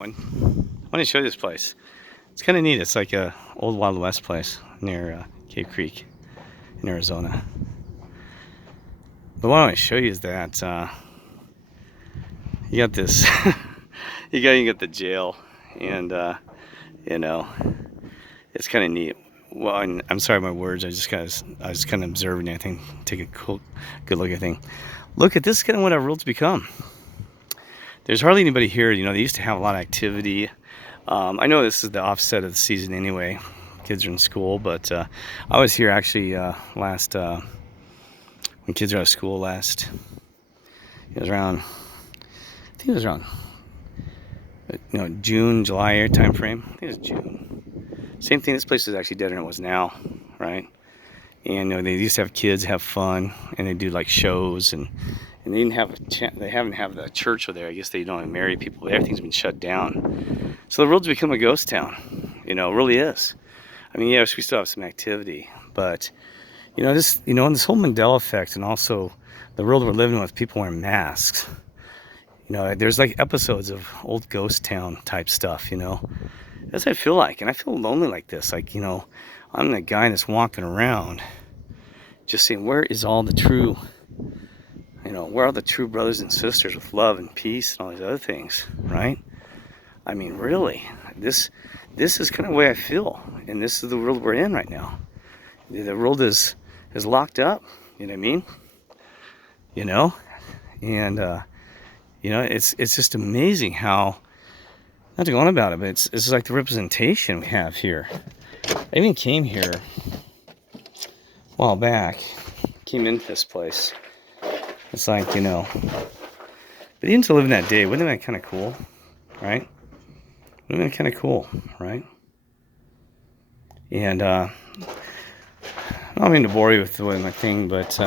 I want to show you this place. It's kind of neat. It's like a old Wild West place near Cave Creek in Arizona. But what I want to show you is that you got this. you got the jail, and you know, it's kind of neat. Well, I'm sorry, my words. I was just kind of observing everything, take a good look at thing. Look at this, kind of what our world's become. There's hardly anybody here. They used to have a lot of activity. I know this is the offset of the season anyway. Kids are in school, but I was here actually last when kids were out of school last. It was around, I think it was around June, July time frame. I think it was June. Same thing. This place is actually deader than it was now, right? And they used to have kids have fun, and they do like shows, and they didn't have they haven't have the church over there. I guess they don't marry people. Everything's been shut down. So the world's become a ghost town. It really is. I mean, yes, we still have some activity, but this, and this whole Mandela effect, and also the world we're living with, people wearing masks. There's like episodes of old ghost town type stuff. That's what I feel like, and I feel lonely like this. Like, I'm the guy that's walking around, just saying, where is all the true? Where are the true brothers and sisters with love and peace and all these other things, right? I mean, really, this is kind of the way I feel, and this is the world we're in right now. The world is locked up. You know what I mean? And it's just amazing how, not to go on about it, but it's like the representation we have here. I even came here a while back. Came into this place. It's like, but even to live in that day, wouldn't that kind of cool, right? Wouldn't that kind of cool, right? And I don't mean to bore you with the way my thing, but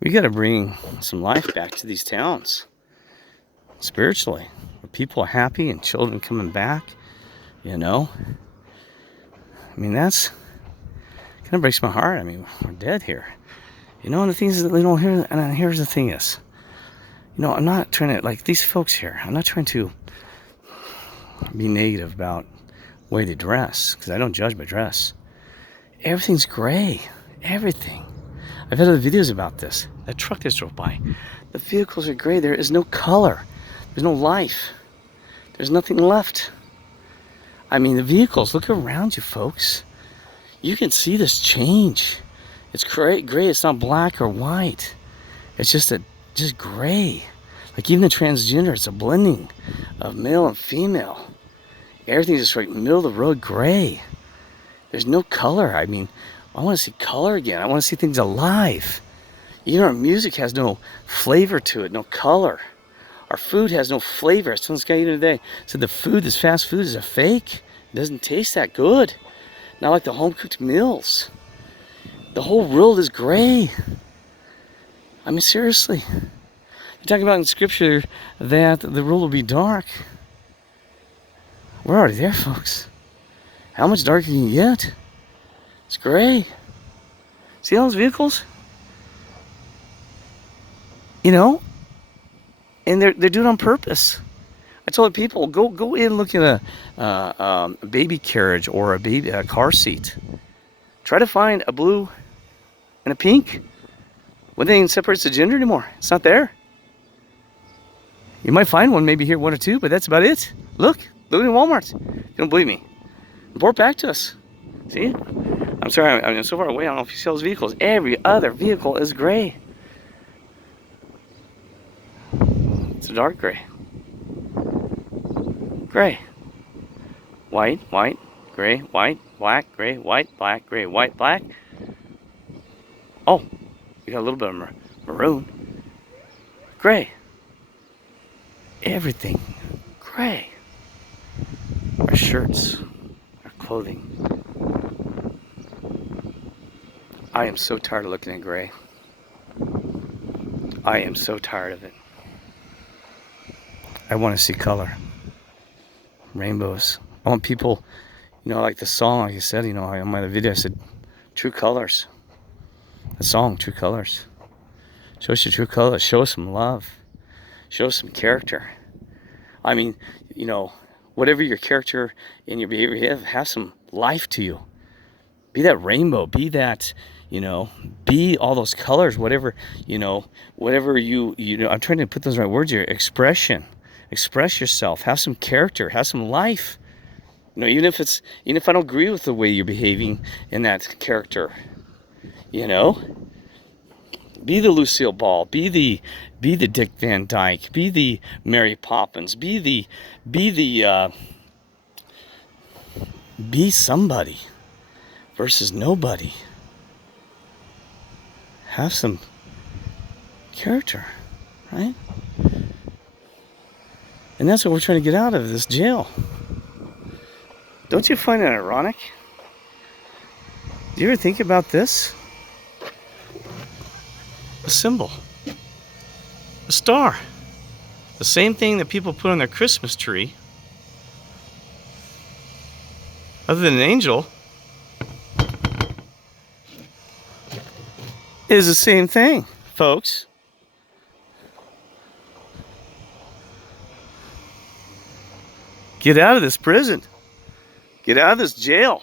we got to bring some life back to these towns, spiritually, where people are happy and children coming back. I mean, that's kind of breaks my heart. I mean, we're dead here. And the things that they don't hear, and here's the thing is, I'm not trying to, like these folks here, I'm not trying to be negative about the way they dress, because I don't judge by dress. Everything's gray. Everything. I've had other videos about this. That truck that drove by. The vehicles are gray. There is no color. There's no life. There's nothing left. I mean, the vehicles, look around you, folks. You can see this change. It's gray. It's not black or white. It's just gray. Like even the transgender, it's a blending of male and female. Everything's just like middle of the road gray. There's no color. I mean, I want to see color again. I want to see things alive. Our music has no flavor to it, no color. Our food has no flavor. I was telling this guy even today, said this fast food is a fake. It doesn't taste that good. Not like the home cooked meals. The whole world is gray. I mean, seriously. You're talking about in scripture that the world will be dark. We're already there, folks. How much darker can you get? It's gray. See all those vehicles? And they're doing it on purpose. I told people, go in and look at a baby carriage or a car seat. Try to find a blue and a pink. What thing separates the gender anymore? It's not there. You might find one, maybe here, one or two, but that's about it. Look at Walmart. You don't believe me? Report back to us. See? I'm sorry, I'm so far away. I don't know if you see those vehicles. Every other vehicle is gray. It's a dark gray. Gray. White, gray, white, black, gray, white, black, gray, white, black. Oh, we got a little bit of maroon. Gray. Everything gray. Our shirts, our clothing. I am so tired of looking at gray. I am so tired of it. I want to see color. Rainbows. I want people, like the song, like I said, on my video I said, true colors. The song, true colors. Show us your true colors. Show us some love. Show us some character. I mean, whatever your character and your behavior have some life to you. Be that rainbow, be that, be all those colors, whatever, whatever I'm trying to put those right words here. Express yourself, have some character, have some life. Even if I don't agree with the way you're behaving in that character, be the Lucille Ball, be the Dick Van Dyke, be the Mary Poppins, be somebody versus nobody. Have some character, right? And that's what we're trying to get out of this jail. Don't you find it ironic? Do you ever think about this? A symbol. A star. The same thing that people put on their Christmas tree. Other than an angel, is the same thing, folks. Get out of this prison. Get out of this jail.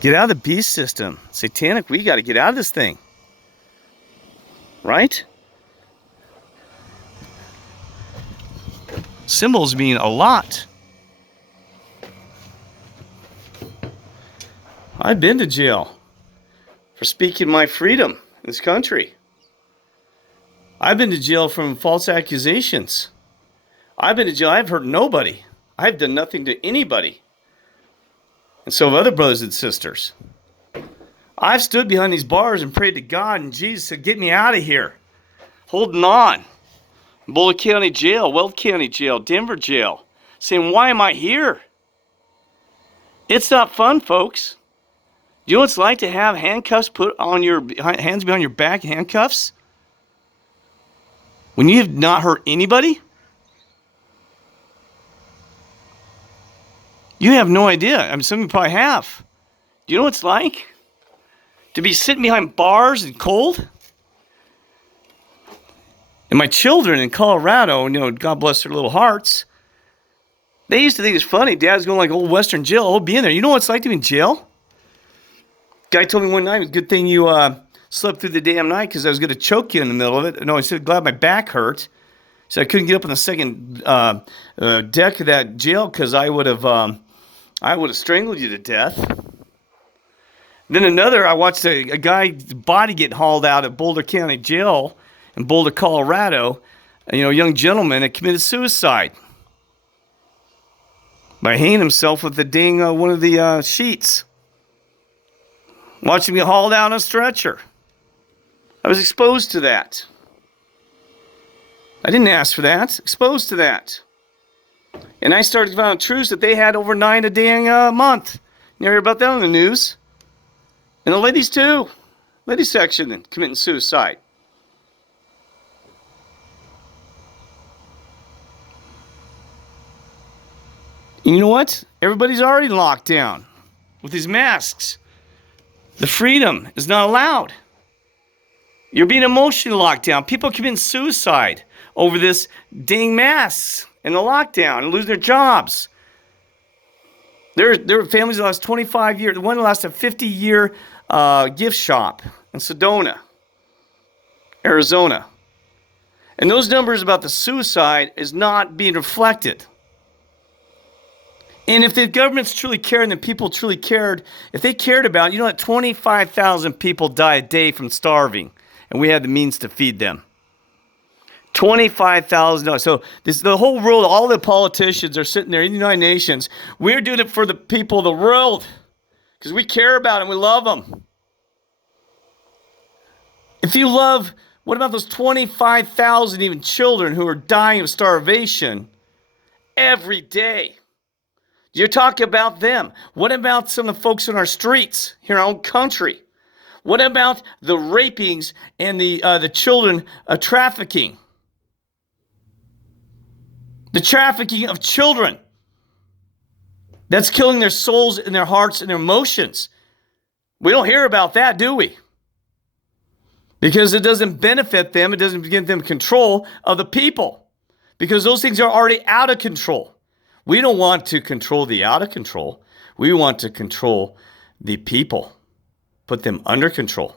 Get out of the beast system. Satanic, we got to get out of this thing. Right? Symbols mean a lot. I've been to jail for speaking my freedom in this country. I've been to jail from false accusations. I've been to jail. I've hurt nobody. I've done nothing to anybody. And so have other brothers and sisters. I've stood behind these bars and prayed to God, and Jesus said, get me out of here. Holding on. Boulder County Jail, Weld County Jail, Denver Jail. Saying, why am I here? It's not fun, folks. Do you know what it's like to have handcuffs put on your hands behind your back, handcuffs? When you have not hurt anybody? You have no idea. I mean, some of you probably have. Do you know what it's like to be sitting behind bars and cold? And my children in Colorado, God bless their little hearts, they used to think it's funny. Dad's going like old Western jail. Oh, be in there. You know what it's like to be in jail? Guy told me one night, it was a good thing you slept through the damn night because I was going to choke you in the middle of it. No, he said, glad my back hurt. So I couldn't get up on the second deck of that jail because I would have strangled you to death. Then I watched a guy's body get hauled out at Boulder County Jail in Boulder, Colorado. A young gentleman that committed suicide by hanging himself with the dang one of the sheets. Watching me hauled out on a stretcher. I was exposed to that. I didn't ask for that. Exposed to that. And I started to find out truths that they had overnight a dang month. You hear about that on the news? And the ladies too. Ladies section committing suicide. And you know what? Everybody's already locked down with these masks. The freedom is not allowed. You're being emotionally locked down. People are committing suicide over this dang masks and the lockdown and losing their jobs. There are families that lost 25 years. The one that lost a 50-year gift shop in Sedona, Arizona. And those numbers about the suicide is not being reflected. And if the government's truly cared and the people truly cared, if they cared about, that 25,000 people die a day from starving, and we had the means to feed them. $25,000. So the whole world, all the politicians are sitting there in the United Nations. We're doing it for the people of the world because we care about them. We love them. If you love, what about those 25,000 even children who are dying of starvation every day? You're talking about them. What about some of the folks in our streets here in our own country? What about the rapings and the children trafficking? The trafficking of children. That's killing their souls and their hearts and their emotions. We don't hear about that, do we? because it doesn't benefit them. It doesn't give them control of the people, because those things are already out of control. We don't want to control the out of control. We want to control the people, put them under control.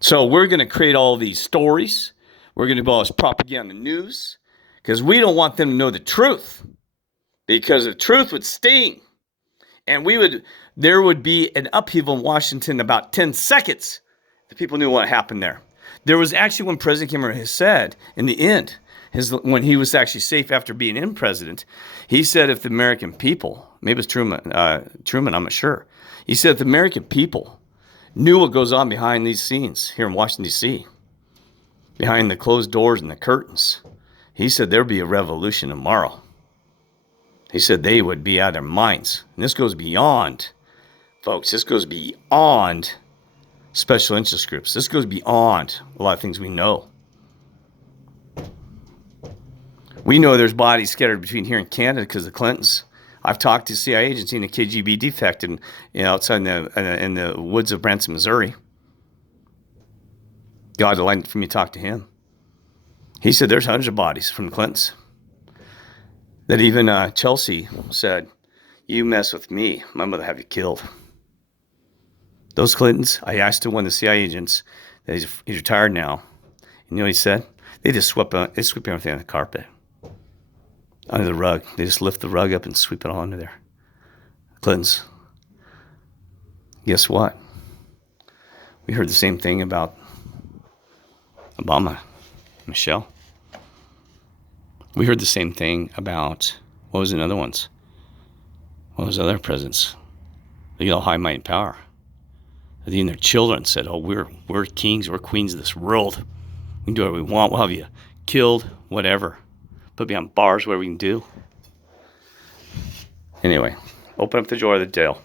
So we're going to create all these stories. We're going to do all this propaganda news, because we don't want them to know the truth, because the truth would sting. And there would be an upheaval in Washington in about 10 seconds. The people knew what happened there. There was actually, when President Cameron said in the end, when he was actually safe after being in president, he said if the American people, maybe it was Truman, I'm not sure. He said if the American people knew what goes on behind these scenes here in Washington, D.C., behind the closed doors and the curtains, he said there'd be a revolution tomorrow. He said they would be out of their minds. And this goes beyond, folks, this goes beyond special interest groups. This goes beyond a lot of things we know. We know there's bodies scattered between here and Canada because of the Clintons. I've talked to CIA agents in a KGB defect outside in the woods of Branson, Missouri. God delighted for me to talk to him. He said there's hundreds of bodies from the Clintons. That even Chelsea said, you mess with me, my mother have you killed. Those Clintons, I asked one of the CIA agents, that he's retired now. You know what he said? They just sweep everything on the carpet, under the rug. They just lift the rug up and sweep it all under there. Clintons. Guess what? We heard the same thing about Obama, Michelle. We heard the same thing about, what was the other ones? What was the other presidents? They get all high might and power. And then their children said, oh, we're kings, we're queens of this world. We can do whatever we want. We'll have you killed, whatever. Put me on bars, whatever we can do. Anyway, open up the door of the jail.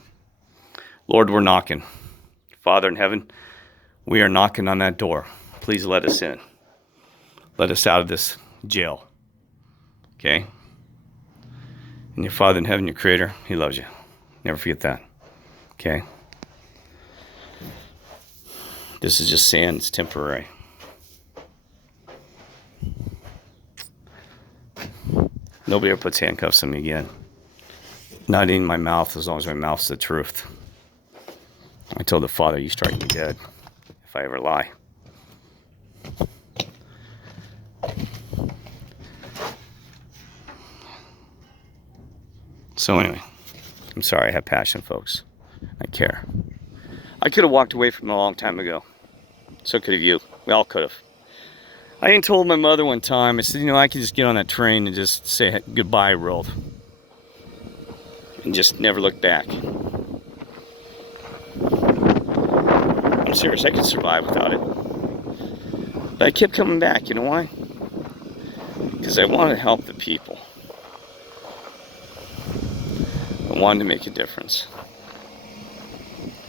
Lord, we're knocking. Father in heaven, we are knocking on that door. Please let us in. Let us out of this jail. Okay? And your Father in heaven, your Creator, He loves you. Never forget that. Okay? This is just sand. It's temporary. Nobody ever puts handcuffs on me again. Not in my mouth, as long as my mouth's the truth. I told the Father, you strike me dead if I ever lie. So anyway, I'm sorry I have passion, folks. I care. I could have walked away from it a long time ago. So could have you. We all could have. I even told my mother one time, I said, you know, I could just get on that train and just say goodbye, world. And just never look back. I'm serious, I could survive without it. But I kept coming back, you know why? Because I wanted to help the people. I wanted to make a difference.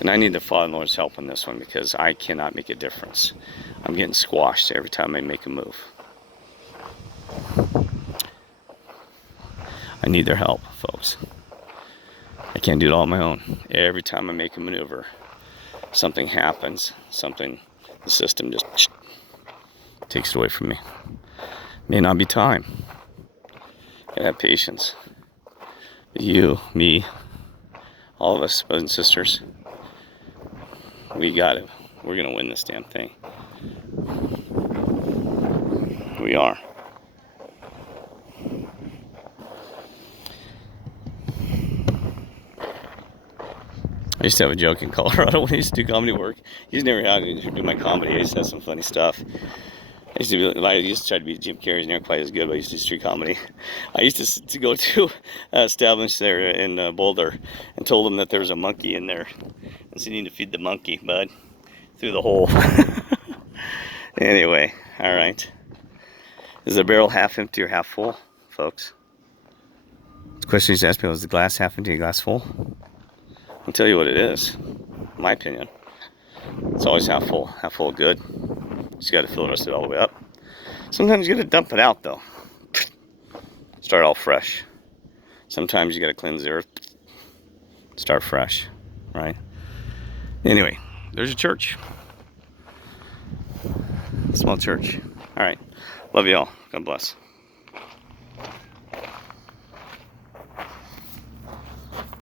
And I need the Father and Lord's help on this one, because I cannot make a difference. I'm getting squashed every time I make a move. I need their help, folks. I can't do it all on my own. Every time I make a maneuver, something happens. The system just takes it away from me. May not be time. Gotta have patience. But you, me, all of us, brothers and sisters, we're gonna win this damn thing. We are. I used to have a joke in Colorado when I used to do comedy work. You never had to do my comedy. I used to have some funny stuff. I used to try to be Jim Carrey's, never quite as good, but I used to do street comedy. I used to go to establish there in Boulder and told them that there was a monkey in there. And so you need to feed the monkey, bud, through the hole. Anyway, all right. Is the barrel half empty or half full, folks? The question you asked me was the glass half empty or glass full? I'll tell you what it is, in my opinion. It's always half full good. Just got to fill the rest of it all the way up. Sometimes you got to dump it out, though. Start all fresh. Sometimes you got to cleanse the earth. Start fresh, right? Anyway, there's a church. Small church. All right. Love you all. God bless.